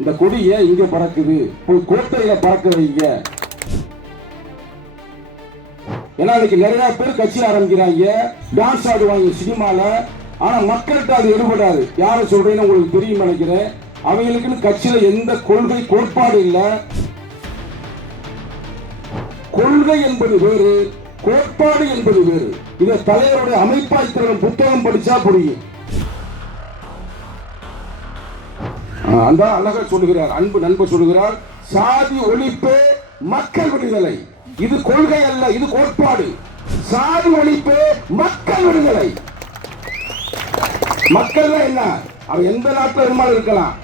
இந்த கொடியை இங்க பறக்குது, போய் கோட்டையில பறக்க வைங்க. ஏன்னா இன்னைக்கு நிறைய பேர் கட்சி ஆரம்பிக்கிறாங்க, டான்ஸ் ஆடுவாங்க சினிமால. ஆனா மக்கள்கிட்ட அது எடுபடாது. யாரை சொல்றேன்னு உங்களுக்கு தெரியும் நினைக்கிறேன். அவங்களுக்குன்னு கட்சியில எந்த கொள்கை கோட்பாடு இல்ல. கொள்கை என்பது வேறு, கோட்பாடு என்பது வேறு. இதை தலைவருடைய அமைப்பாய் திறன் புத்தகம் படிச்சா புரியும். அந்த அழகா சொல்லுகிறார், அன்பு நண்பர் சொல்லுகிறார், சாதி ஒழிப்பே மக்கள் விடுதலை. இது கொள்கை அல்ல, இது கோட்பாடு. சாதி ஒழிப்பே மக்கள் விடுதலை. மக்கள் என்ன? அவன் எந்த நாட்டில் இருந்தாலும் இருக்கலாம்.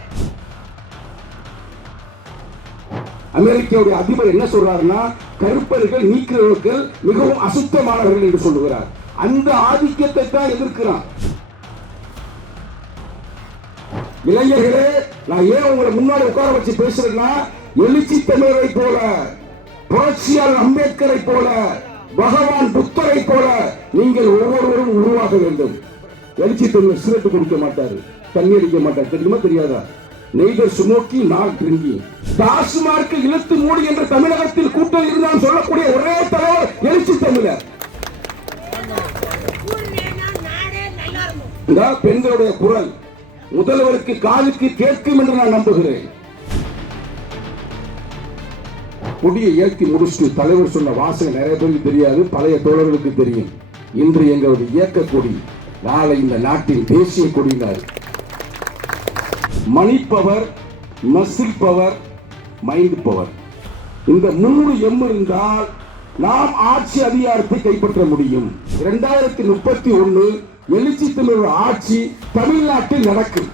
அமெரிக்காவுடைய அதிபர் என்ன சொல்றாருன்னா, கருப்பர்கள் நீக்கிறவர்கள் மிகவும் அசுத்தமானவர்கள் என்று சொல்லுகிறார். அந்த ஆதிக்கத்தை தான் எதிர்க்கிறான். இளைஞர்களே, நான் ஏன் உங்களை முன்னாடி உட்கார வச்சு பேசுறேன்னா, எழுச்சி தமிழரை போல, புரட்சியாளர் அம்பேத்கரை போல, பகவான் புத்தரை போல நீங்கள் ஒவ்வொருவரும் உருவாக வேண்டும். எழுச்சி தமிழர் சிரட்டு குடிக்க மாட்டாரு, தண்ணி அடிக்க மாட்டார். தெரியுமா தெரியாதா? Neither smoking not drinking. TASMAC இழுத்து மூடி என்ற தமிழகத்தில் கூட்டம் இருந்தால் சொல்லக்கூடிய ஒரே தலைவர் எழுச்சி தமிழர். இந்த பெண்களுடைய குரல் முதல்வருக்கு காதுக்கு கேட்கும் என்று நான் நம்புகிறேன். கொடியை ஏற்றி முடிச்சுட்டு தலைவர் சொன்ன வாசகம் நிறைய பேருக்கு தெரியாது, பழைய தோழர்களுக்கு தெரியும். இன்று எங்களுடைய இயக்க கொடி, நாளை இந்த நாட்டின் தேசிய கொடியினர். Money power, muscle power, mind power. இந்த 3 எம் இருந்தால் நாம் ஆட்சி அதிகாரத்தை கைப்பற்ற முடியும். 2031 எழுச்சி தமிழ் ஆட்சி தமிழ்நாட்டில் நடக்கும்.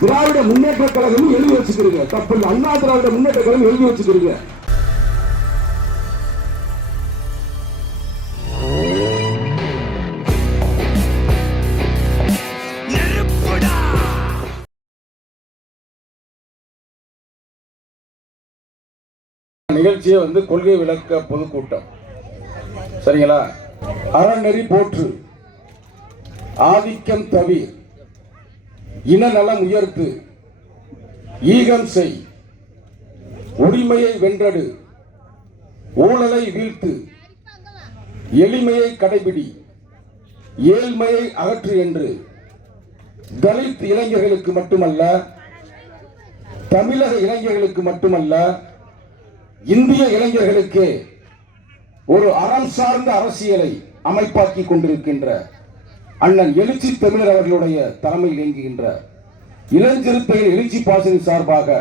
திராவிட முன்னேற்ற கழகம் எழுதி வச்சுக்கிறீங்க, தப்பு. அண்ணா திராவிட முன்னேற்ற கழகம் எழுதி வச்சுக்கிறீங்க. நிகழ்ச்சியை கொள்கை விளக்க பொதுக்கூட்டம், சரிங்களா? அறநெறி போற்று, ஆதிக்கம் தவிர், இனநலம் உயர்த்து, ஈகம் செய், உரிமையை வென்றடு, ஊழலை வீழ்த்து, எளிமையை கடைபிடி, ஏழ்மையை அகற்று என்று தலித் இளைஞர்களுக்கு மட்டுமல்ல, தமிழக இளைஞர்களுக்கு மட்டுமல்ல, இந்திய இளைஞர்களுக்கு ஒரு அறம் சார்ந்த அரசியலை அமைப்பாக்கி கொண்டிருக்கின்ற அண்ணன் எழுச்சி தமிழர் அவர்களுடைய தலைமையில் இயங்குகின்ற இளஞ்சிறுத்தைகள் எழுச்சி பாசனின் சார்பாக,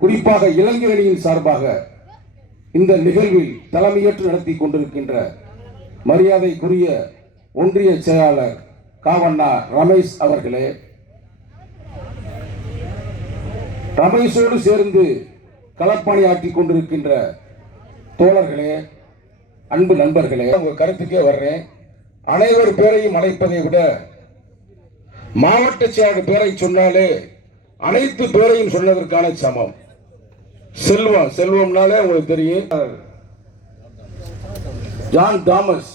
குறிப்பாக இளைஞரணியின் சார்பாக இந்த நிகழ்வில் தலைமையேற்று நடத்தி கொண்டிருக்கின்ற மரியாதைக்குரிய ஒன்றிய செயலாளர் காவண்ணா ரமேஷ் அவர்களே, ரமேஷோடு சேர்ந்து களப்பணி ஆற்றிக் கொண்டிருக்கின்ற தோழர்களே, அன்பு நண்பர்களே, உங்க கருத்துக்கே வர்றேன். அனைவர் பேரையும் அழைப்பதை விட மாவட்ட செயலாளர் பேரை சொன்னாலே அனைத்து பேரையும் சொன்னதற்கான சமம். செல்வம்னாலே உங்களுக்கு தெரியும், ஜான் தாமஸ்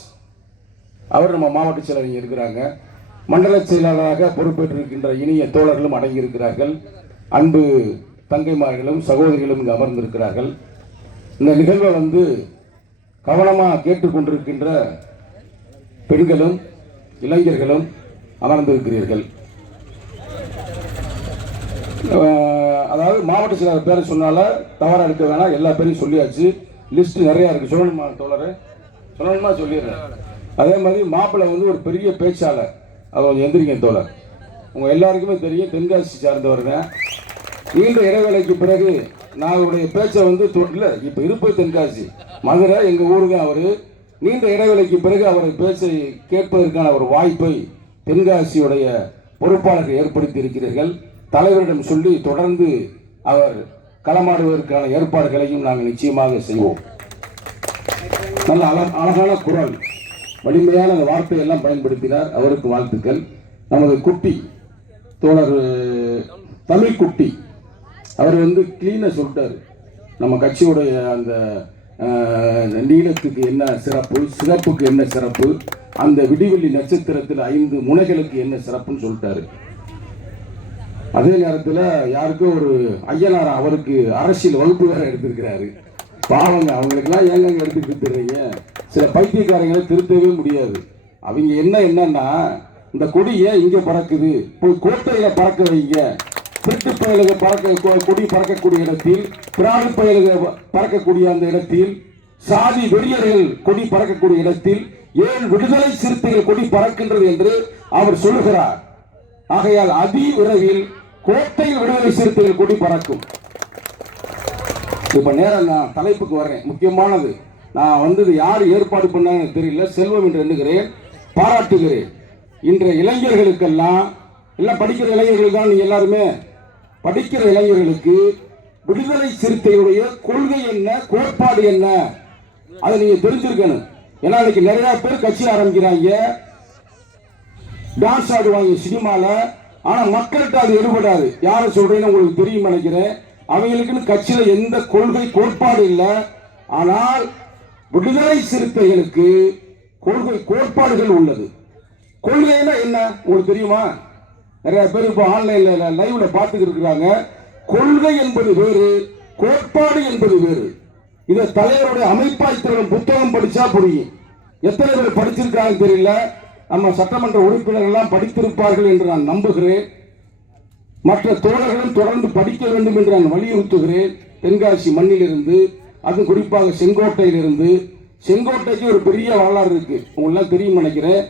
அவர் நம்ம மாவட்ட செயலாளர் இருக்கிறாங்க. மண்டல செயலாளராக பொறுப்பேற்றிருக்கின்ற இனிய தோழர்களும் அடங்கி இருக்கிறார்கள். அன்பு தங்கைமார்களும் சகோதரிகளும் இங்கு அமர்ந்திருக்கிறார்கள். இந்த நிகழ்வை கவனமாக கேட்டுக்கொண்டிருக்கின்ற பெண்களும் இளைஞர்களும் அமர்ந்திருக்கிறீர்கள். அதாவது மாவட்ட செயலாளர் பேரை சொன்னால தவறாக எடுக்க வேணாம், எல்லா பேரையும் சொல்லியாச்சு. லிஸ்ட் நிறையா இருக்குது. சொல்லணுமா தோழர்? சொல்லணுமா? சொல்லிடுறேன். அதே மாதிரி மாப்பிள்ளை ஒரு பெரிய பேச்சாளர், அவர் எந்திரிங்க தோழர். உங்கள் எல்லாருக்குமே தெரியும், தென்காசி சார்ந்தவருங்க. நீண்ட இடைவேளைக்கு பிறகு நான் அவருடைய பேச்சை இல்லை, இப்போ இருப்பது தென்காசி, மதுரை எங்கள் ஊருக்கு. அவர் நீண்ட இடைவேளைக்கு பிறகு அவரை பேச்சை கேட்பதற்கான ஒரு வாய்ப்பை தென்காசியுடைய பொறுப்பாளர்கள் ஏற்படுத்தி இருக்கிறீர்கள். தலைவரிடம் சொல்லி தொடர்ந்து அவர் களமாடுவதற்கான ஏற்பாடுகளையும் நாங்கள் நிச்சயமாக செய்வோம். நல்ல அழகான குரல், வலிமையான அந்த வார்த்தையெல்லாம் பயன்படுத்தினார். அவருக்கு வாழ்த்துக்கள். நமது குட்டி தோழர் தமிழ் குட்டி அவர் கிளீனாக சொல்லிட்டார், நம்ம கட்சியுடைய அந்த நீளத்துக்கு என்ன சிறப்பு, சிறப்புக்கு என்ன சிறப்பு, அந்த விடிவெள்ளி நட்சத்திரத்தில் 5 முனைகளுக்கு என்ன சிறப்புன்னு சொல்லிட்டாரு. அதே நேரத்தில் யாருக்கும் ஒரு ஐயனார் அவருக்கு அரசியல் வகுப்பு வேற எடுத்திருக்கிறாரு. பாவங்க, அவங்களுக்கெல்லாம் ஏங்க எடுத்துக்கிட்டு தர்றீங்க? சில பைத்தியக்காரங்களை திருத்தவே முடியாது. அவங்க என்னன்னா இந்த கொடி ஏன் இங்கே பறக்குது, போய் கோட்டையில் பறக்க வைங்க. திருட்டு பயலுக கொடி பறக்கக்கூடிய இடத்தில், பிராணி பயலுக பறக்கக்கூடிய அந்த இடத்தில், சாதி வெறியர்கள் கொடி பறக்கக்கூடிய இடத்தில் ஏன் விடுதலை சிறுத்தைகள் கொடி பறக்கின்றது என்று அவர் சொல்லுகிறார். ஆகையால் அதி விரைவில் கோட்டையில் விடுதலை சிறுத்தைகள் கொடி பறக்கும். இப்ப நேரம் நான் தலைப்புக்கு வர்றேன். முக்கியமானது, நான் வந்தது யார் ஏற்பாடு பண்ணாங்கன்னு தெரியல, செல்வம் என்று எண்ணுகிறேன், பாராட்டுகிறேன். இன்றைய இளைஞர்களுக்கெல்லாம், எல்லாம் படிக்கிற இளைஞர்களுக்கு தான், நீங்க எல்லாருமே படிக்கிற இளைஞர்களுக்கு விடுதலை சிறுத்தைகளுடைய கொள்கை என்ன, கோட்பாடு என்ன, அதை நீங்க தெரிஞ்சிருக்கணும். ஏன்னா இன்னைக்கு நிறைய பேர் கட்சி ஆரம்பிக்கிறாங்க, டான்ஸ் ஆடுவாங்க சினிமால, ஆனா மக்கள்கிட்ட அது எடுபடாது. யாரை சொல்றேன்னு உங்களுக்கு தெரியும் நினைக்கிறேன். அவங்களுக்குன்னு கட்சியில எந்த கொள்கை கோட்பாடு இல்லை. ஆனால் விடுதலை சிறுத்தைகளுக்கு கொள்கை கோட்பாடுகள் உள்ளது. கொள்கைன்னா என்ன உங்களுக்கு தெரியுமா? நிறைய பேர் இப்போ ஆன்லைன்ல லைவ்ல பார்த்துக்கிட்டு இருக்கிறாங்க. கொள்கை என்பது வேறு, கோட்பாடு என்பது வேறு. இதை தலைவருடைய அமைப்பாய்த்திரம் புத்தகம் படிச்சா புரியும். எத்தனை பேர் படிச்சிருக்காங்க தெரியல. நம்ம சட்டமன்ற உறுப்பினர்கள் எல்லாம் படித்திருப்பார்கள் என்று நான் நம்புகிறேன். மற்ற தோழர்களும் தொடர்ந்து படிக்க வேண்டும் என்று நான் வலியுறுத்துகிறேன். தென்காசி மண்ணிலிருந்து, அது குறிப்பாக செங்கோட்டையிலிருந்து. செங்கோட்டைக்கு ஒரு பெரிய வரலாறு இருக்கு, உங்களுக்கு தெரியும் நினைக்கிறேன்.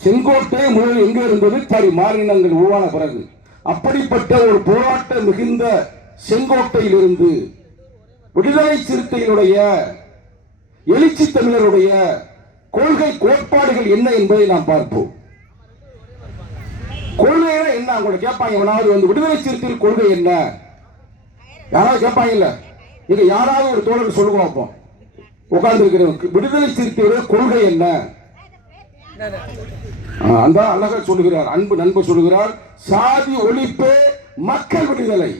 செங்கோட்டை முதல் எங்க இருந்தது, மாநிலங்கள் உருவான பிறகு. அப்படிப்பட்ட ஒரு போராட்ட மிகுந்த செங்கோட்டையிலிருந்து விடுதலை சிறுத்தைகளுடைய, எழுச்சி தமிழருடைய கொள்கை கோட்பாடுகள் என்ன என்பதை நாம் பார்ப்போம். கொள்கை என்ன அவங்க கேட்பாங்க. வந்து விடுதலை சிறுத்தைகள் கொள்கை என்ன யாராவது கேட்பாங்கல்ல, இங்க யாராவது ஒரு தோழர் சொல்லுவோம். அப்போ உட்கார்ந்து இருக்கிற விடுதலை சிறுத்தைகளுடைய கொள்கை என்ன, அந்த அழகா சொல்லுகிறார், அன்பு நண்பர் சொல்லுகிறார், சாதி ஒழிப்பு மக்கள் விடுதலை.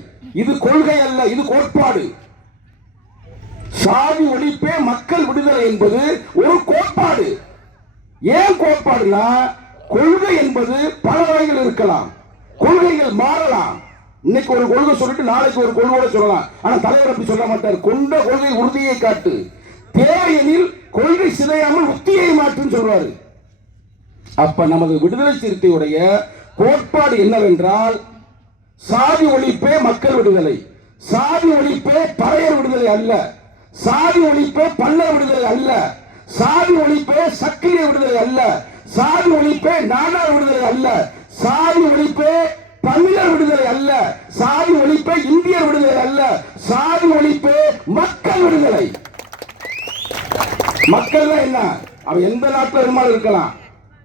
இது கொள்கை அல்ல, இது கோட்பாடு. சாதி ஒழிப்பே மக்கள் விடுதலை என்பது ஒரு கோட்பாடு. ஏன் கோட்பாடுனா, கொள்கை என்பது பல வகைகள் இருக்கலாம், கொள்கைகள் மாறலாம். இன்னைக்கு ஒரு கொள்கை சொல்லிட்டு நாளைக்கு ஒரு கொள்கையோட சொல்லலாம். ஆனா தலைவர் அப்படி சொல்ல மாட்டார். கொண்ட கொள்கை உறுதியை காட்டு, தேவையெனில் கொள்கை சிதையாமல் உத்தியை மாற்றுன்னு சொல்வாரு. அப்ப நமது விடுதலை சிறுத்தையுடைய கோட்பாடு என்னவென்றால், சாதி ஒழிப்பே மக்கள் விடுதலை. சாதி ஒழிப்பே பறையர் விடுதலை அல்ல, சாதி ஒழிப்பே பல்லர் விடுதலை அல்ல, சாதி ஒழிப்பே சக்கிலிய விடுதலை அல்ல, சாதி ஒழிப்பே நாடார் விடுதலை அல்ல, சாதி ஒழிப்பே தமிழர் விடுதலை அல்ல, சாதி ஒழிப்பே இந்தியர் விடுதலை அல்ல, சாதி ஒழிப்பே மக்கள் விடுதலை. மக்கள் என்ன, அவன் எந்த நாட்டில் வேணுமாலும் இருக்கலாம்,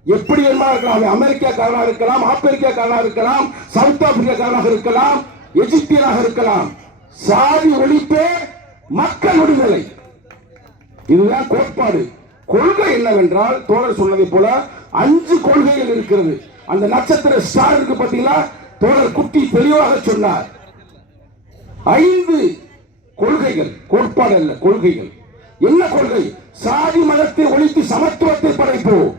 எப்படி வேணுமாலும் இருக்கலாம். அவன் அமெரிக்காக்காரனாக இருக்கலாம், ஆப்பிரிக்காக்காரனாக இருக்கலாம், சவுத் ஆப்பிரிக்காக்காரனாக இருக்கலாம், எகிப்தியனாக இருக்கலாம். சாதி ஒழிப்பே மக்கள் விடுதலை. இதுதான் கோட்பாடு. கொள்கை என்னவென்றால், தோழர் சொன்னதை போல 5 கொள்கைகள் இருக்கிறது. அந்த நட்சத்திர ஸ்டார் இருக்கு பாத்தீங்களா, தோழர் குட்டி தெளிவாக சொன்னார். 5 கொள்கைகள், கோட்பாடு அல்ல, கொள்கைகள். என்ன கொள்கை? சாதி மதத்தை ஒழித்து சமத்துவத்தை படைப்போம்,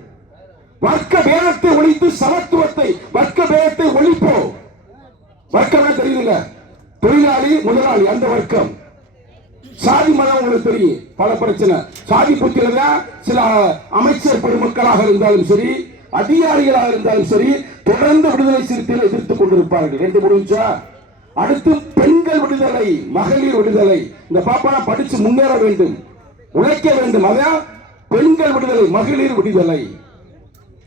வர்க்க பேதத்தை ஒழித்து சமத்துவத்தை, வர்க்க பேதத்தை ஒழிப்போம். வர்க்கம் தெரியுதுல்ல, தொழிலாளி முதலாளி அந்த வர்க்கம். சாதி மதம் உங்களுக்கு தெரியும், பல பிரச்சனை. சாதி புத்தியில சில அமைச்சர் பெருமக்களாக இருந்தாலும் சரி, அதிகாரிகளாக இருந்தாலும் சரி, தொடர்ந்து விடுதலை சிறுத்தைகளை எதிர்த்துக் கொண்டிருப்பார்கள். 2 முடிஞ்சா. அடுத்து பெண்கள் விடுதலை, மகளிர் விடுதலை. இந்த பாப்பா படிச்சு முன்னேற வேண்டும், உழைக்க வேண்டும். அதான் பெண்கள் விடுதலை, மகளிர் விடுதலை,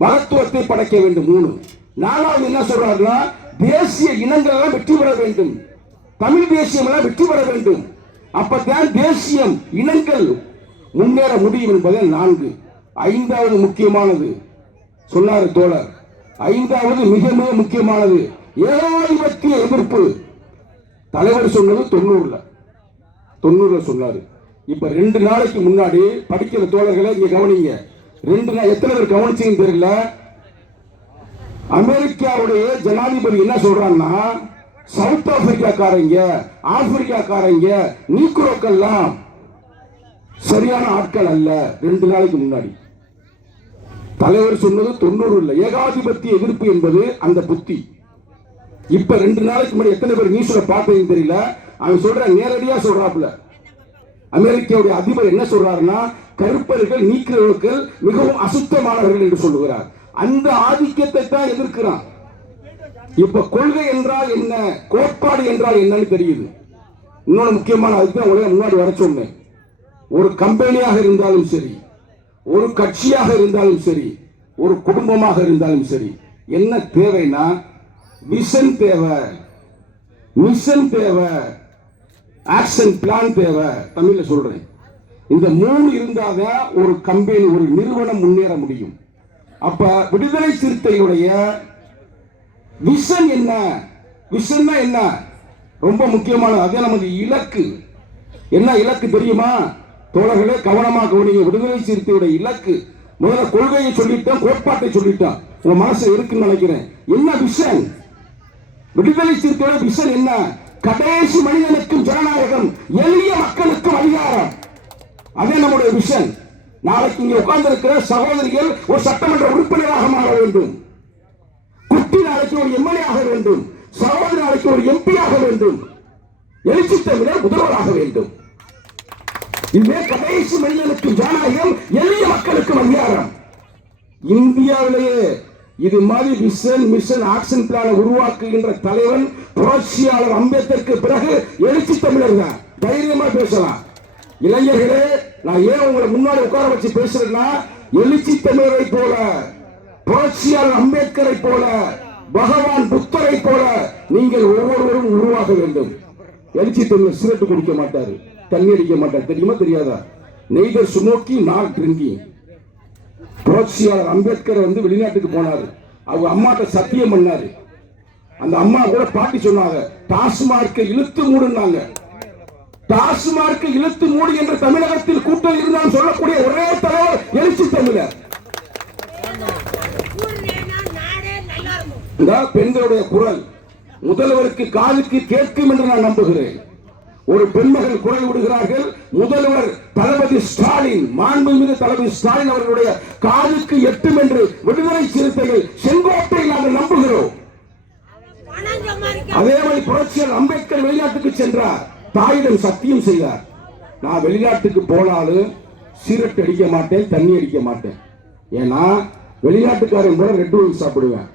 மகத்துவத்தை படைக்க வேண்டும். 3. 4வது என்ன சொல்றாருன்னா, தேசிய இனங்கள் எல்லாம் வெற்றி பெற வேண்டும், தமிழ் தேசியம் எல்லாம் வெற்றி பெற வேண்டும். அப்பதான் தேசியம் இனங்கள் முன்னேற முடியும் என்பது 4. 5வது முக்கியமானது சொன்னார் தோழர். 5வது மிக மிக முக்கியமானது ஏகாதிபத்திய எதிர்ப்பு. தலைவர் சொன்னது 90ல சொன்னாரு. இப்ப 2 நாளைக்கு முன்னாடி படிக்கிற தோழர்களை இங்க கவனிங்க. 2 நாள் எத்தனை பேர் கவனிச்சீங்கன்னு தெரியல. அமெரிக்காவுடைய ஜனாதிபதி என்ன சொல்றாங்கன்னா, சவுத் ஆப்பிரிக்காக்காரங்க, ஆப்பிரிக்காக்காரங்க, நீக்ரோக்கெல்லாம் சரியான ஆட்கள் அல்ல. 2 நாளைக்கு முன்னாடி தலைவர் சொன்னது 90 இல்லை. ஏகாதிபத்திய எதிர்ப்பு என்பது அந்த புத்தி. இப்ப 2 நாளைக்கு முன்னாடி எத்தனை பேர் நியூஸ்ல பார்த்தீங்கன்னு தெரியல, அவன் சொல்ற நேரடியா சொல்றாப்புல. அமெரிக்காவுடைய அதிபர் என்ன சொல்றாருன்னா, கருப்பர்கள் நீக்கிறவர்கள் மிகவும் அசுத்தமானவர்கள் என்று சொல்லுகிறார். அந்த ஆதிக்கத்தை தான் எதிர்க்கிறான். இப்ப கொள்கை என்றால் என்ன, கோட்பாடு என்றால் என்னன்னு தெரியுது. இன்னொன்று முக்கியமான, அதுக்கு முன்னாடி வர சொன்னேன். ஒரு கம்பெனியாக இருந்தாலும் சரி, ஒரு கட்சியாக இருந்தாலும் சரி, ஒரு குடும்பமாக இருந்தாலும் சரி, என்ன தேவைன்னா விஷன் தேவை, மிஷன் தேவை, ஆக்ஷன் பிளான் தேவை. தமிழ்ல சொல்றேன். இந்த 3 இருந்தாதான் ஒரு கம்பெனி, ஒரு நிறுவனம் முன்னேற முடியும். அப்ப விடுதலை சிறுத்தைகளுடைய விஷன் என்ன, விஷன் என்ன ரொம்ப முக்கியமானது. அதே நமது இலக்கு என்ன, இலக்கு தெரியுமா தோழர்களே? கவனமாக கவனிங்க. விடுதலை சிறுத்தையுடைய இலக்கு, முதல்ல கொள்கையை சொல்லிட்டோம், கோட்பாட்டை சொல்லிட்டோம், உங்க மனசு இருக்குன்னு நினைக்கிறேன். என்ன விஷன்? விடுதலை சிறுத்தையோட விஷன் என்ன? கடைசி மனிதனுக்கும் ஜனநாயகம், எளிய மக்களுக்கும் அதிகாரம். அதே நம்முடைய விஷன். நாளைக்கு இங்கே உட்கார்ந்து இருக்கிற சகோதரிகள் ஒரு சட்டமன்ற உறுப்பினராக மாற வேண்டும், குட்டி நாளைக்கு ஒரு எம்எல்ஏ ஆக வேண்டும், சகோதரி நாளைக்கு ஒரு எம்பி ஆக வேண்டும், எழுச்சி தமிழர் முதல்வராக வேண்டும். இதுவே கடைசி மனிதனுக்கும் ஜனநாயகம், எளிய மக்களுக்கும் அதிகாரம். இந்தியாவிலேயே இது மாதிரி விஷன், மிஷன், ஆக்ஷன் பிளான் உருவாக்குகின்ற தலைவன் புரட்சியாளர் அம்பேத்கருக்கு பிறகு எழுச்சி தமிழர் தான். தைரியமா பேசலாம். இளைஞர்களே, நான் ஏன் உங்களை முன்னாடி உட்கார வச்சு பேசுறேன்னா, எழுச்சி தமிழரை போல, புரட்சியாளர் அம்பேத்கரை போல, பகவான் புத்தரை போல நீங்கள் ஒவ்வொருவரும் உருவாக வேண்டும். எழுச்சி தமிழர் சிகரெட் குடிக்க மாட்டாரு, தண்ணி அடிக்க மாட்டார், தெரியுமா தெரியாதா? Neither smoking not drinking. புரட்சியாளர் அம்பேத்கர் வெளிநாட்டுக்கு போனாரு, அவங்க அம்மாட்ட சத்தியம் பண்ணாரு. அந்த அம்மா கூட பாட்டி சொன்னாங்க, டாஸ்மார்க்கை இழுத்து மூடுனாங்க. டாஸ்மார்க்கை இழுத்து மூடு என்று தமிழகத்தில் கூட்டம் இருந்தால் சொல்லக்கூடிய ஒரே தலைவர் எழுச்சி தமிழர். பெண்களுடைய குரல் முதல்வருக்கு காதுக்கு கேட்கும் என்று நான் நம்புகிறேன். ஒரு பெண்மகள் குரல் விடுகிறார்கள், முதல்வர் தளபதி ஸ்டாலின், மாண்புமிகு தளபதி ஸ்டாலின் அவர்களுடைய காதுக்கு எட்டும் என்று விடுதலை சிறுத்தைகள் செங்கோட்டை நாங்கள் நம்புகிறோம். அதே மாதிரி புரட்சியாளர் அம்பேத்கர் வெளிநாட்டுக்கு சென்றார், தாயிடம் சத்தியம் செய்தார், நான் வெளிநாட்டுக்கு போனாலும் சிகரெட் அடிக்க மாட்டேன், தண்ணி அடிக்க மாட்டேன். ஏன்னா வெளிநாட்டுக்காரன் கூட ரெட் ஒயின் சாப்பிடுவேன்,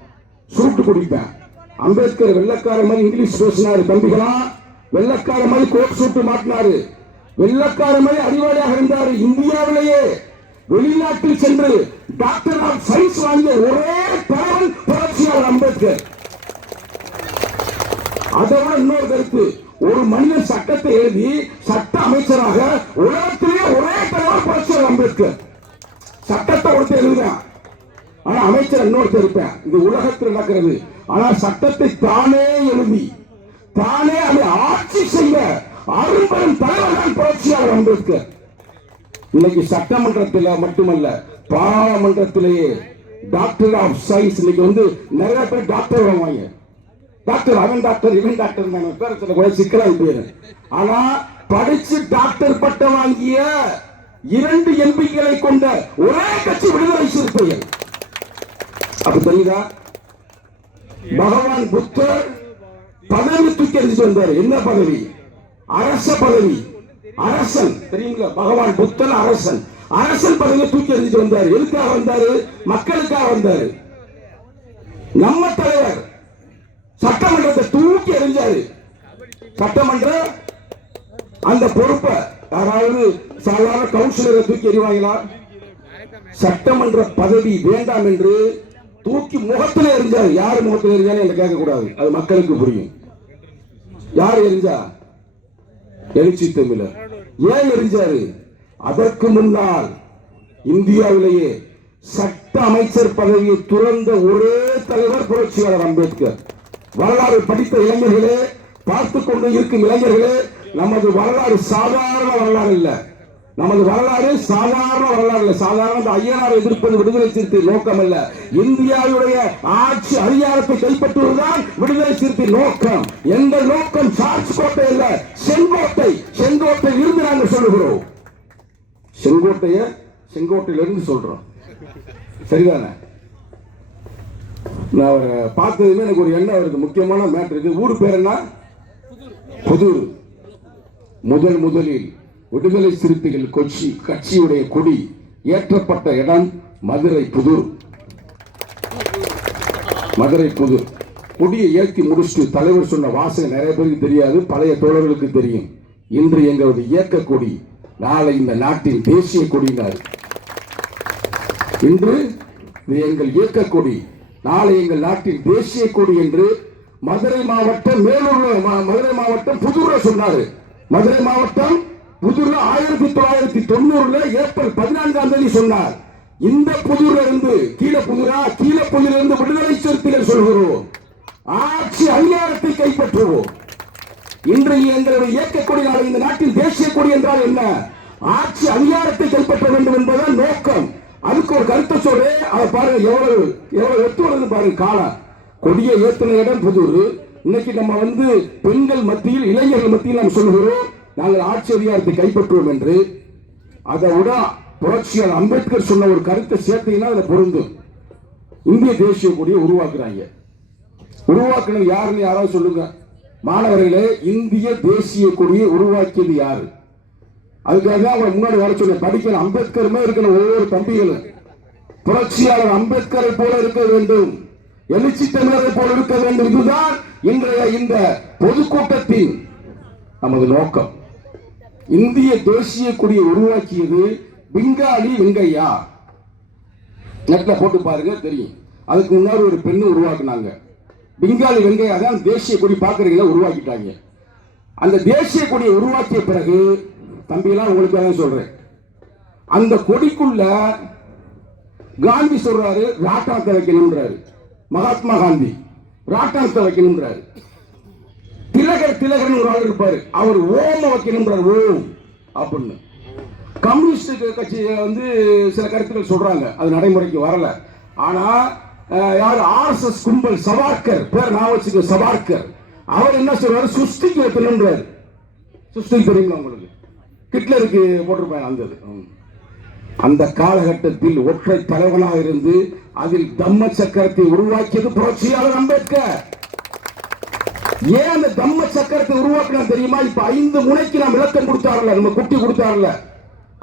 சூட்டு குடிப்பேன். அம்பேத்கர் வெள்ளக்கார மாதிரி இங்கிலீஷ் பேசினாரு, தம்பிகளா வெள்ளக்கார மாதிரி கோட் சூட்டு மாட்டினாரு, வெள்ளக்கார மாதிரி அறிவாளியாக இருந்தாரு. இந்தியாவிலேயே வெளிநாட்டில் சென்று டாக்டர் ஆஃப் சயின்ஸ் வாங்கிய ஒரே தலைவன் புரட்சியாளர் அம்பேத்கர். அதோட இன்னொரு கருத்து, ஒரு மனிதன் சட்டத்தை எழுதி சட்ட அமைச்சராக உலகத்திலேயே ஒரே தலைவர் புரட்சியாளர் அம்பேத்கர். சட்டத்தை ஒருத்தர் எழுதுறான், ஆனா அமைச்சர் இன்னொருத்தர் இருப்பேன். இது உலகத்தில் நடக்கிறது. ஆனா சட்டத்தை தானே எழுதி தானே அதை ஆட்சி செய்ய அரும்பெரும் தலைவர் தான் புரட்சியாளர் அம்பேத்கர். இன்னைக்கு சட்டமன்றத்தில் மட்டுமல்ல, பாராளுமன்றத்திலேயே டாக்டர் ஆஃப் சயின்ஸ். இன்னைக்கு நிறைய பேர் டாக்டர் வாங்குவாங்க, டாக்டர் அவன் டாக்டர் இவன் டாக்டர் பேர் கூட சிக்கலா பேரு. ஆனா படிச்சு டாக்டர் பட்டம் வாங்கிய 2 எம்பிக்களை கொண்ட ஒரே கட்சி விடுதலை சிறுத்தைகள். அப்ப தெரியுதா? பகவான் புத்தர் பதவி தூக்கி எறிஞ்சிட்டு வந்தாரு. என்ன பதவி? அரச பதவி. அரசன் தெரியுங்களா? பகவான் புத்தர் அரசன், அரசன் பதவியை தூக்கி எறிஞ்சிட்டு வந்தாரு. எதுக்காக வந்தாரு? மக்களுக்காக வந்தாரு. நம்ம தலைவர் சட்டமன்றத்தை தூக்கி எறிஞ்சாரு. சட்டமன்ற அந்த பொறுப்பை யாராவது சாதாரண கவுன்சிலரை தூக்கி எறிவாங்களா? சட்டமன்ற பதவி வேண்டாம் என்று தூக்கி முகத்தில் எறிஞ்சாரு. யாரு முகத்தில் எறிஞ்சாலும் என்ன கேட்க கூடாது, அது மக்களுக்கு புரியும். யார் எறிஞ்சா? எழுச்சி தமிழர். ஏன் எறிஞ்சாரு? அதற்கு முன்னால் இந்தியாவிலேயே சட்ட அமைச்சர் பதவியை துறந்த ஒரே தலைவர் புரட்சியாளர் அம்பேத்கர். வரலாறு படித்த இளைஞர்களே, பார்த்துக் கொண்டு இருக்கும் இளைஞர்களே, நமது வரலாறு சாதாரண வரலாறு இல்ல. நமது வரலாறு சாதாரண வரலாறு இல்ல. சாதாரண ஐயனாரை எதிர்ப்பது விடுதலை சிறுத்தை நோக்கம் அல்ல. இந்தியாவுடைய ஆட்சி அதிகாரத்தை கைப்பற்றுவதுதான் விடுதலை சிறுத்தை நோக்கம். எங்கள் நோக்கம் சார்ஜ் கோட்டை அல்ல, செங்கோட்டை. செங்கோட்டையில் இருந்து நாங்கள் சொல்லுகிறோம். செங்கோட்டையிலிருந்து சொல்றோம். சரிதானே? நான் அவரை பார்த்ததுமே எனக்கு ஒரு எண்ணம் வருது, முக்கியமான மேட்டர் இது. ஊர் பேர் என்ன? புதூர். முதலில் விடுதலை சிறுத்தைகள் கட்சியுடைய கொடி ஏற்றப்பட்ட இடம் மதுரை புதூர். கொடியை ஏற்றி முடிச்சுட்டு தலைவர் சொன்ன வாசகம் நிறைய பேருக்கு தெரியாது, பழைய தோழர்களுக்கு தெரியும். இன்று எங்களது இயக்க கொடி, நாளை இந்த நாட்டின் தேசிய கொடினார். இன்று எங்கள் இயக்க கொடி, நாளை எங்கள் நாட்டின் தேசிய கொடி என்று மதுரை மாவட்டம் மதுரை மாவட்டம் புதூர்ல சொன்னாரு. மதுரை மாவட்டம் புதூர்ல 1990 ஏப்ரல் 14 சொன்னார். இந்த புதூர்ல இருந்து கீழப்புதூரிலிருந்து விடுதலை சிறுத்தைகள் சொல்கிறோம், ஆட்சி அதிகாரத்தை கைப்பற்றுவோம். இன்றைய எங்களுடைய இயக்க கொடி, நாளை இந்த நாட்டின் தேசிய கொடி என்றால் என்ன? ஆட்சி அதிகாரத்தை கைப்பற்ற வேண்டும் என்பதுதான் நோக்கம். அதுக்கு ஒரு கருத்தை சொல்றே, அதை பாருங்க எவ்வளவு ஒத்து வருது பாருங்க. காலம் கொடியை ஏற்றின இடம் புதூர். இன்னைக்கு நம்ம பெண்கள் மத்தியில், இளைஞர்கள் மத்தியில் நாம் சொல்கிறோம் நாங்கள் ஆட்சி அதிகாரத்தை கைப்பற்றுவோம் என்று. அதை விட புரட்சியாளர் அம்பேத்கர் சொன்ன ஒரு கருத்தை சேர்த்தீங்கன்னா அதை பொருந்தும். இந்திய தேசிய கொடியை உருவாக்குனது யாருன்னு யாராவது சொல்லுங்க மாணவர்களே. இந்திய தேசிய கொடியை உருவாக்கியது யாரு? அதுக்காக தான் அவங்க முன்னாடி வர சொன்ன படிக்கணும். அம்பேத்கருமே இருக்கணும். ஒவ்வொரு தம்பிகளும் புரட்சியாளர் அம்பேத்கரை போல இருக்க வேண்டும், எழுச்சி தமிழரை போல இருக்க வேண்டும். இதுதான் இன்றைய இந்த பொதுக்கூட்டத்தின் நமது நோக்கம். இந்திய தேசிய கொடியை உருவாக்கியது பிங்காலி வெங்கையா. நெட்ல போட்டு பாருங்க தெரியும். அதுக்கு முன்னாடி ஒரு பெண்ணு உருவாக்குனாங்க. பிங்காலி வெங்கையா தான் தேசிய கொடி பார்க்கறீங்களா உருவாக்கிட்டாங்க. அந்த தேசிய கொடியை உருவாக்கிய பிறகு தம்பியெல்லாம் உங்களுக்காக சொல்றேன், அந்த கொடிக்குள்ள காந்தி சொல்றாரு ராட்டாத்தை வைக்கணும்ன்றாரு. மகாத்மா காந்தி ராட்டாத்தை வைக்கணும்ன்றாரு. திலகர் ஒரு ஆள் இருப்பாரு, அவர் ஓம வைக்கணும்ன்றார். ஓம் அப்படின்னு கம்யூனிஸ்ட் கட்சி சில கருத்துக்கள் சொல்றாங்க, அது நடைமுறைக்கு வரல. ஆனா யார்? RSS கும்பல் சவார்கர், பேர் நான் வச்சுக்க சவார்கர். அவர் என்ன சொல்றாரு? சுஸ்திக்கு வைக்கணும்ன்றாரு. சுஸ்தி தெரியுங்களா உங்களுக்கு? ஹிட்லருக்கு போட்டிருப்பாங்க. அந்த காலகட்டத்தில் ஒற்றை தலைவனாக இருந்து அதில் தம்ம சக்கரத்தை உருவாக்கியது புரட்சியாளர் அம்பேத்கர். ஏன் அந்த தம்ம சக்கரத்தை உருவாக்கினா தெரியுமா? இப்ப 5 முனைக்கு நாம் விளக்கம் கொடுத்தார்ல, நம்ம குட்டி கொடுத்தார்ல,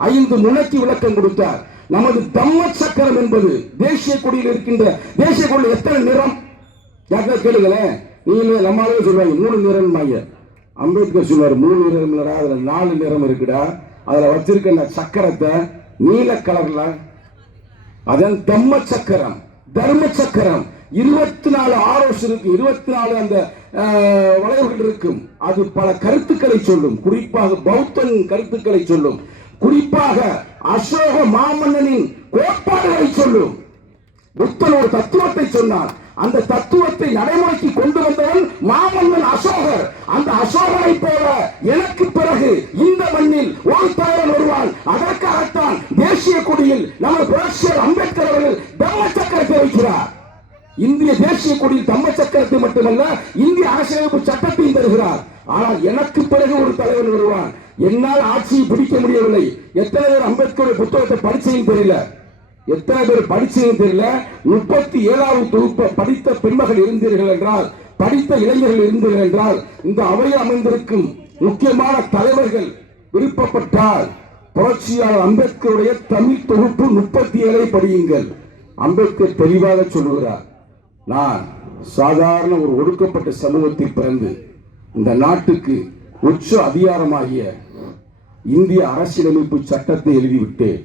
5 முனைக்கு விளக்கம் கொடுத்தார். நமது தம்ம சக்கரம் என்பது தேசிய கொடியில் இருக்கின்ற, தேசிய கொடியில் எத்தனை நிறம் யாருக்கா கேளுங்களேன். நீங்க நம்மளாவே சொல்றாங்க 3 நிறம். அம்பேத்கர் சொல்றாரு 3 நிறம் இல்லடா, அதுல 4 நிறம் இருக்குடா. அதுல வச்சிருக்க சக்கரத்தை நீல கலர்ல, அதான் தம்ம சக்கரம். தர்ம சக்கரம் 24 ஆரோஸ் இருக்கு, 24 அந்த வளைவுகள் இருக்கும். அது பல கருத்துக்களை சொல்லும், குறிப்பாக பௌத்தன் கருத்துக்களை சொல்லும், குறிப்பாக அசோக மாமன்னனின் கோட்பாடுகளை சொல்லும். புத்தன் ஒரு தத்துவத்தை சொன்னார், அந்த தத்துவத்தை நடைமுறைக்கு கொண்டு வந்தவன் மாமன்னன் அசோகர். அந்த அசோகரை போல எனக்கு பிறகு இந்த மண்ணில் ஒரு தலைவன் வருவான். அதற்காகத்தான் தேசிய கொடியில் நம்ம புரட்சியாளர் அம்பேத்கர் அவர்கள் தம்ம சக்கரத்தை வைக்கிறார். இந்திய தேசிய கொடியில் தம்ம சக்கரத்தை மட்டுமல்ல, இந்திய அரசியலமைப்பு சட்டத்தையும் தருகிறார். ஆனால் எனக்கு பிறகு ஒரு தலைவன் வருவான். என்னால் ஆட்சியை பிடிக்க முடியவில்லை. எத்தனை பேர் அம்பேத்கர் புத்தகத்தை படிச்சையும் தெரியல, எத்தனை பேர் படிச்சையும் தெரியல. 37வது தொகுப்பு படித்த பெண்மகள் இருந்தீர்கள் என்றால், படித்த இளைஞர்கள் இருந்தீர்கள் என்றால், இந்த அவையில் அமர்ந்திருக்கும் முக்கியமான தலைவர்கள் விருப்பப்பட்டால் புரட்சியாளர் அம்பேத்கருடைய தமிழ் தொகுப்பு 37 படியுங்கள். அம்பேத்கர் தெளிவாக சொல்லுகிறார், நான் சாதாரண ஒரு ஒடுக்கப்பட்ட சமூகத்தில் பிறந்து இந்த நாட்டுக்கு உச்ச அதிகாரமாகிய இந்திய அரசியலமைப்பு சட்டத்தை எழுதிவிட்டேன்.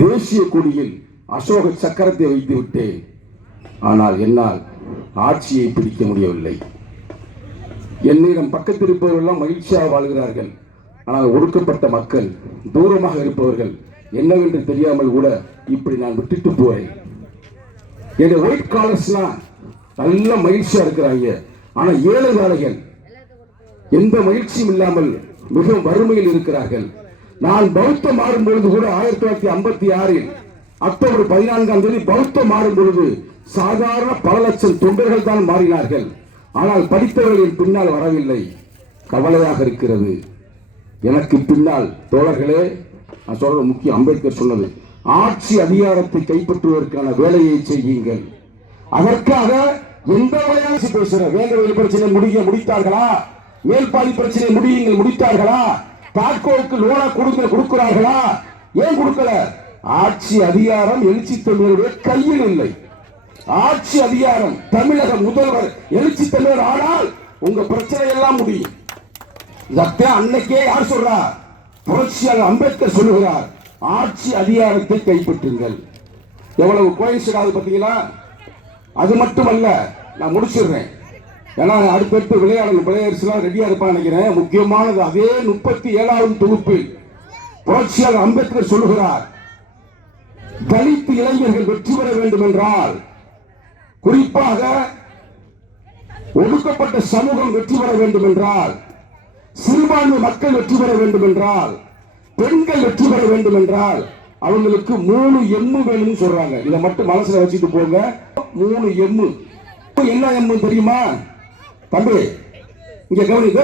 தேசிய கொடியில் அசோக சக்கரத்தை வைத்து விட்டேன். ஆனால் என்னால் ஆட்சியை பிடிக்க முடியவில்லை. என்னிடம் பக்கத்தில் இருப்பவர்கள் மகிழ்ச்சியாக வாழ்கிறார்கள். ஆனால் ஒடுக்கப்பட்ட மக்கள், தூரமாக இருப்பவர்கள் என்னவென்று தெரியாமல் கூட இப்படி நான் விட்டுட்டு போறேன். என்னுடைய ஒயிட் காலர்ஸ்லாம் நல்ல மகிழ்ச்சியா இருக்கிறாங்க. ஆனா ஏழைகள் எந்த மகிழ்ச்சியும் இல்லாமல் மிகவும் வறுமையில் இருக்கிறார்கள். நான் பௌத்தம் மாறும் பொழுது கூட 1956 அக்டோபர் 14 பௌத்தம் மாறும் பொழுது சாதாரண பல லட்சம் தொண்டர்கள் தான் மாறினார்கள். ஆனால் படித்தவர்களின் பின்னால் வரவில்லை. கவலையாக இருக்கிறது. எனக்கு பின்னால் தோழர்களே, நான் சொல்ற முக்கியம் அம்பேத்கர் சொன்னது, ஆட்சி அதிகாரத்தை கைப்பற்றுவதற்கான வேலையை செய்யுங்கள். அதற்காக எந்த வகையான பேசுற வேங்கவேல் பிரச்சனை முடித்தார்களா? மேல்பாதி பிரச்சனை முடித்தார்களா? தாட்கோவுக்கு லோனா கொடுக்கிறார்களா? ஏன் கொடுக்கல? ஆட்சி அதிகாரம் எழுச்சி தமிழருடைய கையில் இல்லை. ஆட்சி அதிகாரம் தமிழக முதல்வர் எழுச்சி தமிழர் ஆனால் உங்க பிரச்சனை எல்லாம் முடியும். அன்னைக்கே யார் சொல்றா? புரட்சியாளர் அம்பேத்கர் சொல்லுகிறார், ஆட்சி அதிகாரத்தை கைப்பற்றுங்கள். எவ்வளவு கோயின்சிடாது பார்த்தீங்களா? அது மட்டுமல்ல, நான் முடிச்சிடுறேன். ஏன்னா அடுத்தடுத்து பிளேயர்ஸ்லாம் ரெடியா இருப்பான்னு நினைக்கிறேன். முக்கியமானது அதே 37வது தொகுப்பில் புரட்சியாளர் அம்பேத்கர் சொல்லுகிறார், தலித் இளைஞர்கள் வெற்றி பெற வேண்டும் என்றால், குறிப்பாக ஒடுக்கப்பட்ட சமூகம் வெற்றி பெற வேண்டும் என்றால், சிறுபான்மை மக்கள் வெற்றி பெற வேண்டும் என்றால், பெண்கள் வெற்றி பெற வேண்டும் என்றால் அவங்களுக்கு 3 எம்மு வேணும்னு சொல்றாங்க. இதை மட்டும் மனசுல வச்சுட்டு போங்க. 3 எம்மு. என்ன எம்மு தெரியுமா? தம்பி இங்க கவனிங்க,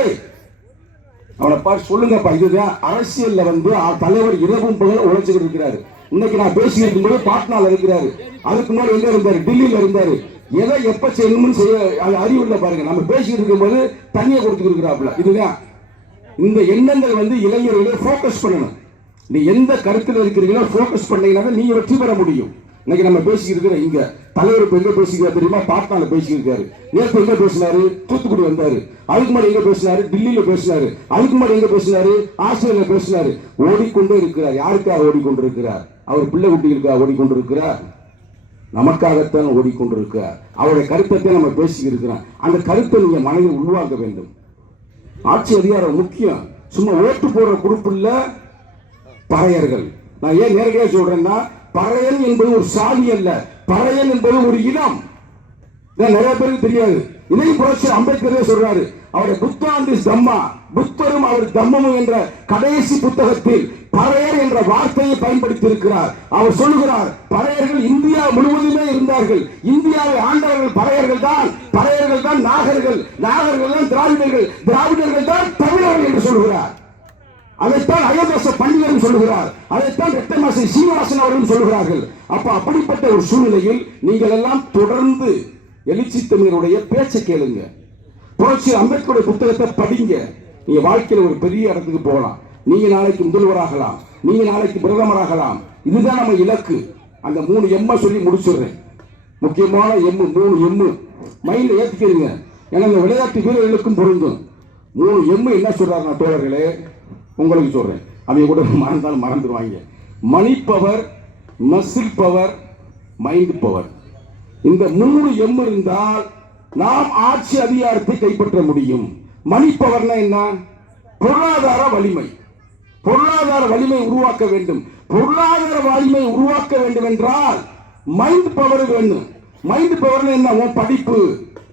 அவனை பார்த்து சொல்லுங்கப்பா. இதுதான் அரசியல்ல தலைவர் இரவும் பகல் உழைச்சுக்கிட்டு இருக்கிறாரு. இன்னைக்கு நான் பேசி இருக்கும்போது பாட்னால இருக்கிறாரு. அதுக்கு முன்னாடி எங்க இருந்தாரு? டெல்லியில இருந்தாரு. எதை எப்ப செய்யணும்னு செய்ய அறிவுள்ள பாருங்க. நம்ம பேசிட்டு இருக்கும்போது தண்ணியை கொடுத்துட்டு இருக்கிறாப்புல. இதுதான் இந்த எண்ணங்கள் இளைஞர்களை போக்கஸ் பண்ணணும். நீ எந்த கருத்துல இருக்கிறீங்களோ போக்கஸ் பண்ணீங்கன்னா நீங்க வெற்றி பெற முடியும். இன்னைக்கு நம்ம பேசிக்கிட்டு இருக்கிற இங்க தலைவர் எங்க பேசிக்கிறார் தெரியுமா? பாட்னால பேசியிருக்காரு. நேற்று எங்க பேசினாரு? தூத்துக்குடி வந்தாரு. அதுக்கு முன்னாடி எங்க பேசினாரு? டெல்லியில பேசினாரு. அதுக்கு முன்னாடி எங்க பேசினாரு? ஆஸ்திரேலியா பேசினாரு. ஓடிக்கொண்டே இருக்கிறார். யாருக்காக ஓடிக்கொண்டிருக்கிறார்? அவர் பிள்ளை குட்டிகளுக்காக ஓடிக்கொண்டிருக்கிறார். நமக்காகத்தான் ஓடிக்கொண்டிருக்கிறார். அவருடைய கருத்தை நம்ம பேசிக்கிட்டு இருக்கிறோம். அந்த கருத்தை நீங்க மனதில் உருவாக்க வேண்டும். ஆட்சி அதிகாரம் முக்கியம். சும்மா ஓட்டு போடுற குரூப் இல்ல பறையர்கள். நான் ஏன் நேரடியாக சொல்றேன்னா, பறையன் என்பது ஒரு சாதி அல்ல, பறையன் என்பது ஒரு இனம். நிறைய பேருக்கு தெரியாது. இதை புரட்சி அம்பேத்கரே சொல்றாரு. அவருடைய புத்தாண்டு தம்மா, புத்தரும் அவர் தம்மமும் என்ற கடைசி புத்தகத்தில் பறையர் என்ற வார்த்தையை பயன்படுத்தி இருக்கிறார். அவர் சொல்லுகிறார், பறையர்கள் இந்தியா முழுவதுமே இருந்தார்கள். இந்தியாவை ஆண்டவர்கள் பறையர்கள் தான். பறையர்கள் தான் நாகர்கள், நாகர்கள் தான் திராவிடர்கள், திராவிடர்கள் தான் தமிழர்கள் என்று சொல்லுகிறார். அதைத்தான் அயோத்தியாச பண்டிதரும் சொல்லுகிறார். அதைத்தான் ரெட்டமாசி சீனிவாசன் அவர்களும் சொல்லுகிறார்கள். அப்ப அப்படிப்பட்ட ஒரு சூழ்நிலையில் நீங்கள் எல்லாம் தொடர்ந்து எழுச்சி தமிழருடைய பேச்சை கேளுங்க. புரட்சி அம்பேத்கருடைய புத்தகத்தை படிங்க. நீங்க வாழ்க்கையில் ஒரு பெரிய இடத்துக்கு போகலாம். நீங்க நாளைக்கு முதல்வராகலாம், நீங்க நாளைக்கு பிரதமராகலாம். இதுதான் நம்ம இலக்கு. அந்த 3 எம்ம சொல்லி முடிச்சிடுறேன். முக்கியமான எம்மு 3 எம்மு மைண்ட்ல ஏத்துக்கிறீங்க. ஏன்னா இந்த விளையாட்டு வீரர்களுக்கும் பொருந்தும். 3 எம்மு என்ன சொல்றாங்க தோழர்களே? உங்களுக்கு சொல்றேன். அவங்க கூட மறந்தாலும் மறந்துடுவாங்க. Money power, muscle power, mind power. இந்த 3 எம் இருந்தால் நாம் ஆட்சி அதிகாரத்தை கைப்பற்ற முடியும். மணி பவர்னா என்ன? பொருளாதார வலிமை. பொருளாதார வலிமை உருவாக்க வேண்டும். பொருளாதார வலிமை உருவாக்க வேண்டும் என்றால் மைண்ட் பவர் வேணும். மைண்ட் பவர் என்ன? உன் படிப்பு,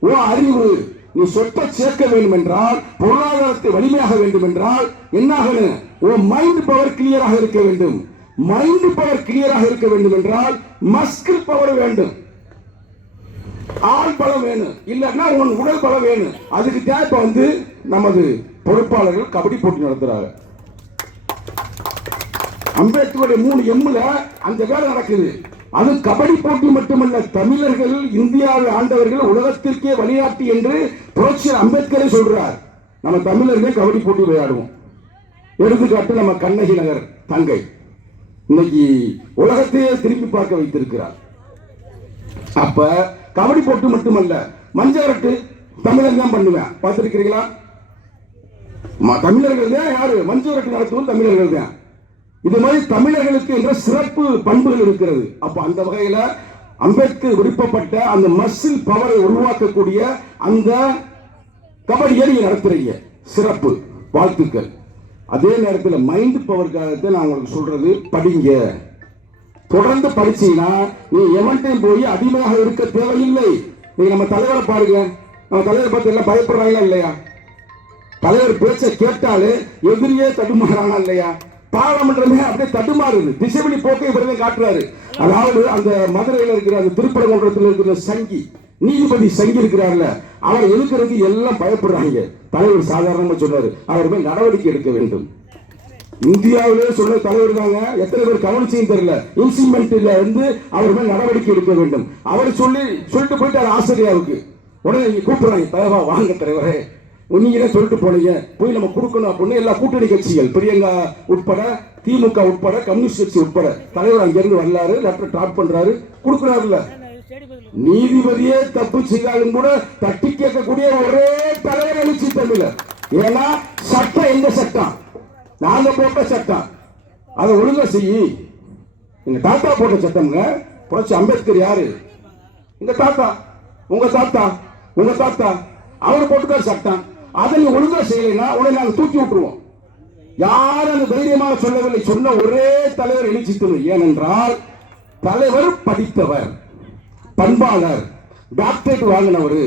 உன் அறிவு, நீ சொத்தை சேர்க்க வேண்டும் என்றால், பொருளாதாரத்தை வலிமையாக வேண்டும் என்றால் என்ன ஆகணும்? உன் மைண்ட் பவர் கிளியராக இருக்க வேண்டும். மைண்ட் பவர் கிளியராக இருக்க வேண்டும் என்றால் மஸ்கில் பவர் வேண்டும். ஆள் பலம் வேணும். இல்லன்னா உன் உடல் பலம் வேணும். அதுக்கு தேவை நமது பொறுப்பாளர்கள் கபடி போட்டி நடத்துறாங்க. அம்பேத்கருடைய 3 எம்ல அந்த வேலை நடக்குது. அது கபடி போட்டி மட்டுமல்ல, தமிழர்கள் இந்தியாவை ஆண்டவர்கள் உலகத்திற்கே வழிகாட்டி என்று புரட்சி அம்பேத்கரே சொல்றார். நம்ம தமிழர்கள் கபடி போட்டி விளையாடுவோம். எடுத்துக்காட்டு நம்ம கண்ணகி நகர் தங்கை இன்னைக்கு உலகத்தையே திரும்பி பார்க்க வைத்திருக்கிறார். அப்ப கபடி போட்டு மட்டுமல்ல, மஞ்சரட்டு தமிழர் தான் பண்ணுவேன். பார்த்திருக்கிறீங்களா? தமிழர்கள் தான் யாரு மஞ்சரட்டு நடத்துவது? தமிழர்கள் தான். இது மாதிரி தமிழர்களுக்கு என்ற சிறப்பு பண்புகள் இருக்கிறது. அப்ப அந்த வகையில அம்பேத்கர் விருப்பப்பட்ட அந்த மசில் பவரை உருவாக்கக்கூடிய அந்த கபடியை நீங்க நடத்துறீங்க. சிறப்பு, வாழ்த்துக்கள். அதே நேரத்தில் மைண்ட் பவருக்காக நான் உங்களுக்கு சொல்றது, படிங்க. தொடர்ந்து படிச்சீங்கன்னா நீ எவன்டையும் போய் அடிமையாக இருக்க தேவையில்லை. நீங்க நம்ம தலைவரை பாருங்க. நம்ம தலைவரை பார்த்து எல்லாம் பயப்படுறாங்களா இல்லையா? தலைவர் பேச்சை கேட்டாலே எதிரியே தடுமாறானா இல்லையா? பாராளுமன்றமே அப்படியே தடுமாறுது. திசைவெளி போக்கை இவரே காட்டுறாரு. அதாவது அந்த மதுரையில் இருக்கிற அந்த திருப்பரங்குன்றத்தில் இருக்கிற சங்கி, நீதிபதி சங்கி இருக்கிறார்ல, அவர் எதுக்கிறதுக்கு எல்லாம் பயப்படுறாங்க. தலைவர் சாதாரணமா சொன்னாரு, அவர் மேல் நடவடிக்கை எடுக்க வேண்டும். இந்தியாவிலே சொல்ல தலைவர் தாங்க. எத்தனை பேர் கவனிச்சுன்னு தெரியல. இன்சிமெண்ட்ல இருந்து அவர் மேல் நடவடிக்கை எடுக்க வேண்டும். அவர் சொல்லிட்டு போயிட்டார் ஆசிரியாவுக்கு. உடனே நீங்க கூப்பிடுறாங்க, தலைவா வாங்க தலைவரே, நீங்க சொல்லிட்டு போனீங்க, போய் நம்ம கொடுக்கணும் அப்படின்னு எல்லா கூட்டணி கட்சிகள், பிரியங்கா உட்பட, திமுக உட்பட, கம்யூனிஸ்ட் கட்சி உட்பட, தலைவர் அங்கிருந்து வரலாறு, லெட்டர் டிராப் பண்றாரு, கொடுக்கிறாருல்ல. நீதிபதியே தப்பு செய்தாலும் கூட தட்டி கேட்கக்கூடிய ஒரே தலைவர் எழுச்சி தமிழர். ஏன்னா சட்டம் எந்த சட்டம்? நாங்க போட்ட சட்டம், அதை ஒழுங்கா செய்யி. எங்க தாத்தா போட்ட சட்டம்ங்க. புரட்சி அம்பேத்கர் யாரு? எங்க தாத்தா, உங்க தாத்தா, உங்க தாத்தா, அவர் போட்டுக்கார் சட்டம். அதை நீ ஒழுங்கா செய்யலைன்னா உடனே நாங்க தூக்கி விட்டுருவோம். யாரும் அந்த தைரியமாக சொல்லவில்லை. சொன்ன ஒரே தலைவர் எழுச்சி தமிழ். ஏனென்றால் தலைவர் படித்தவர், பண்பாளர், டாக்டரேட் வாங்கினவர்,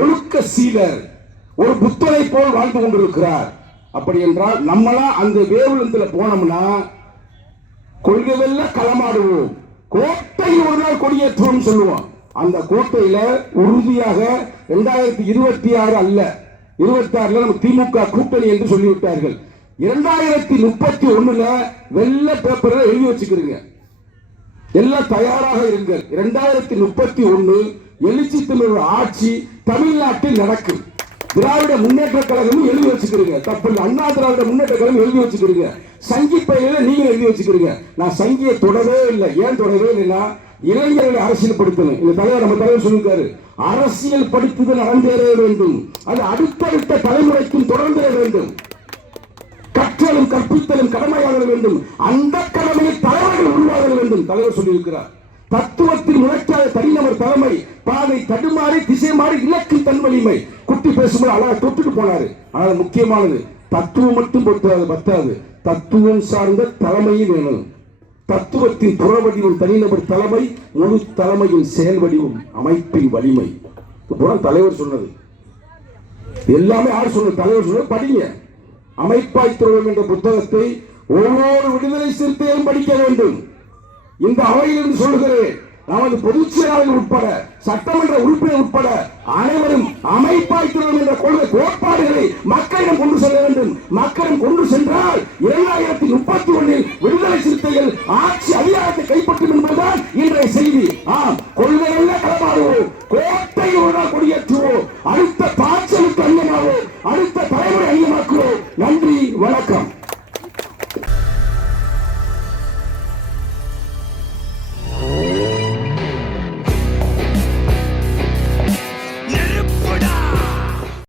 ஒழுக்க சீலர், ஒரு புத்தரை போல் வாழ்ந்து கொண்டிருக்கிறார். அப்படி என்றால் நம்மளா அந்த வேவுலத்துல போனோம்னா கொள்கை வெல்ல களமாடுவோம், கோட்டையில் ஒரு நாள் கொடியேற்றுவோம் சொல்லுவோம். அந்த கோட்டையில உறுதியாக 2026 அல்ல 26 நம்ம திமுக கூட்டணி என்று சொல்லிவிட்டார்கள். 2031 வெள்ள பேப்பர்ல எழுதி வச்சுக்கிறீங்க, எல்லாம் தயாராக இருங்கள். 2031 எழுச்சி தமிழ் ஆட்சி தமிழ்நாட்டில் நடக்கும். திராவிட முன்னேற்ற கழகம் எழுதி வச்சுக்கிறீங்க, தப்பு. அண்ணா திராவிட முன்னேற்ற கழகம் எழுதி வச்சுக்கிறீங்க, சங்கி பையில நீங்க எழுதி வச்சுக்கிறீங்க. நான் சங்கியை தொடவே இல்லை. ஏன் தொடவே இல்லைன்னா இளைஞர்களை அரசியல் படுத்தணும். இந்த தலைவர், நம்ம தலைவர் சொல்லியிருக்காரு, அரசியல் படித்தது நடந்தேற வேண்டும், அது அடுத்தடுத்த தலைமுறைக்கும் தொடர்ந்தே வேண்டும். கற்றலும் கற்பித்தலும் கடமையாக வேண்டும், அந்த கடமையை தலைவர்கள் உருவாக வேண்டும் தலைவர் சொல்லியிருக்கிறார். தத்துவத்தில் முழக்காத தனிநபர் தலைமை, பாதை தடுமாறி திசை மாறி இலக்கு தன் வலிமை. குட்டி பேசும்போது அழகா தொட்டுட்டு போனாரு. ஆனால் முக்கியமானது தத்துவம் மட்டும் பத்தாது, தத்துவம் சார்ந்த தலைமையும் வேணும். தத்துவத்தின் புற வடிவம் தனிநபர் தலைமை, முழு தலைமையின் செயல் வடிவம் அமைப்பின் வலிமை. தலைவர் சொன்னது எல்லாமே யார் சொன்னது? தலைவர் சொன்னது. படிங்க. அமைப்பாய் துறவம் என்ற புத்தகத்தை ஒவ்வொரு விடுதலை சிறுத்தையும் படிக்க வேண்டும். இந்த அவையிலிருந்து சொல்லுகிறேன், நமது பொதுச் செயலாளர்கள் உட்பட, சட்டமன்ற உறுப்பினர் உட்பட அனைவரும் அமைப்பாய் துறவம் என்ற கொள்கை கோட்பாடுகளை மக்களிடம் கொண்டு செல்ல வேண்டும். மக்களிடம் கொண்டு சென்றால் 2031 விடுதலை சிறுத்தைகள் ஆட்சி அதிகாரத்தை கைப்பற்றும் என்பதுதான் இன்றைய செய்தி. ஆம்,